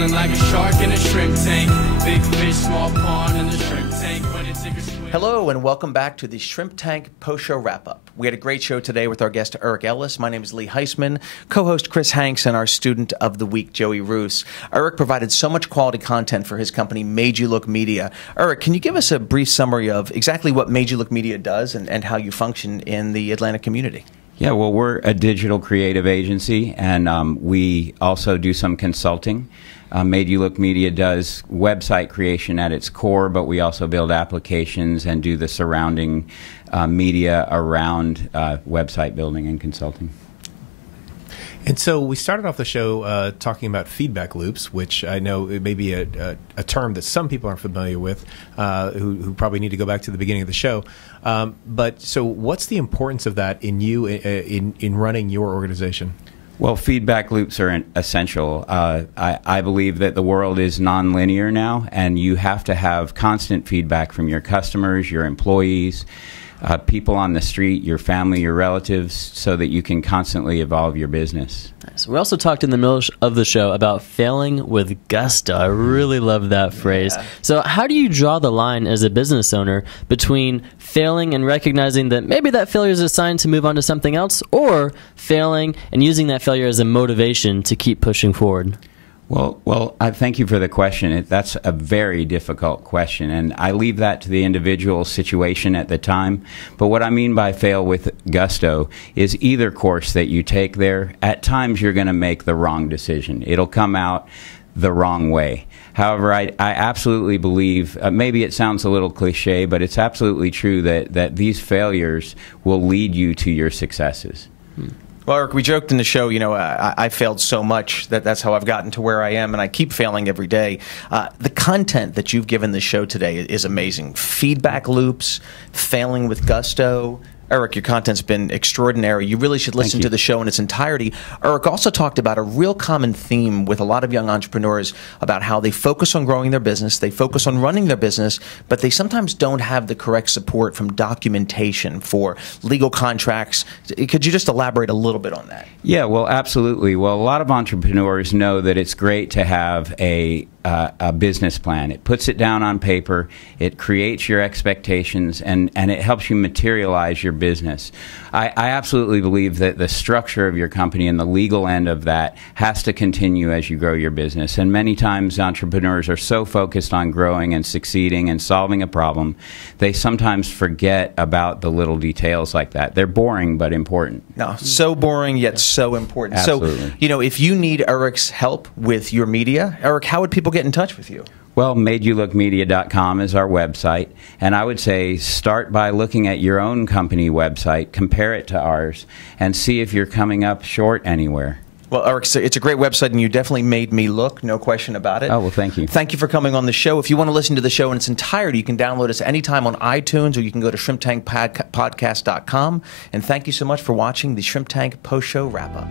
Swimming like a shark in a shrimp tank. Big fish, small pond in the shrimp tank. When it take a swim. Hello and welcome back to the Shrimp Tank post-show wrap-up. We had a great show today with our guest Eric Ellis. My name is Lee Heisman, co-host Chris Hanks, and our student of the week, Joey Roos. Eric provided so much quality content for his company, MadeYouLook Media. Eric, can you give us a brief summary of exactly what MadeYouLook Media does and how you function in the Atlanta community? Yeah, well, we're a digital creative agency, and we also do some consulting. MadeYouLook Media does website creation at its core, but we also build applications and do the surrounding media around website building and consulting. And so we started off the show talking about feedback loops, which I know it may be a term that some people aren't familiar with, who probably need to go back to the beginning of the show. But so what's the importance of that in you in running your organization? Well, feedback loops are essential. I believe that the world is nonlinear now, and you have to have constant feedback from your customers, your employees, people on the street, your family, your relatives, so that you can constantly evolve your business. Nice. We also talked in the middle of the show about failing with gusto. I really love that phrase. Yeah. So how do you draw the line as a business owner between failing and recognizing that maybe that failure is a sign to move on to something else, or failing and using that failure as a motivation to keep pushing forward? Well, I thank you for the question. That's a very difficult question, and I leave that to the individual situation at the time. But what I mean by fail with gusto is either course that you take there, at times you're going to make the wrong decision. It'll come out the wrong way. However, I absolutely believe, maybe it sounds a little cliche, but it's absolutely true that these failures will lead you to your successes. Well, Eric, we joked in the show, I failed so much that's how I've gotten to where I am, and I keep failing every day. The content that you've given the show today is amazing. Feedback loops, failing with gusto. Eric, your content's been extraordinary. You really should listen to the show in its entirety. Eric also talked about a real common theme with a lot of young entrepreneurs about how they focus on growing their business, they focus on running their business, but they sometimes don't have the correct support from documentation for legal contracts. Could you just elaborate a little bit on that? Yeah, well, absolutely. Well, a lot of entrepreneurs know that it's great to have a business plan. It puts it down on paper, it creates your expectations, and it helps you materialize your business. I absolutely believe that the structure of your company and the legal end of that has to continue as you grow your business. And many times entrepreneurs are so focused on growing and succeeding and solving a problem, they sometimes forget about the little details like that. They're boring but important. No, so boring yet so important. Absolutely. So, if you need Eric's help with your media, Eric, how would people get in touch with you? Well, MadeYouLookMedia.com is our website, and I would say start by looking at your own company website, compare it to ours, and see if you're coming up short anywhere. Well, Eric, it's a great website, and you definitely made me look, no question about it. Oh, well, thank you. Thank you for coming on the show. If you want to listen to the show in its entirety, you can download us anytime on iTunes, or you can go to shrimptankpodcast.com. And thank you so much for watching the Shrimp Tank post-show wrap-up.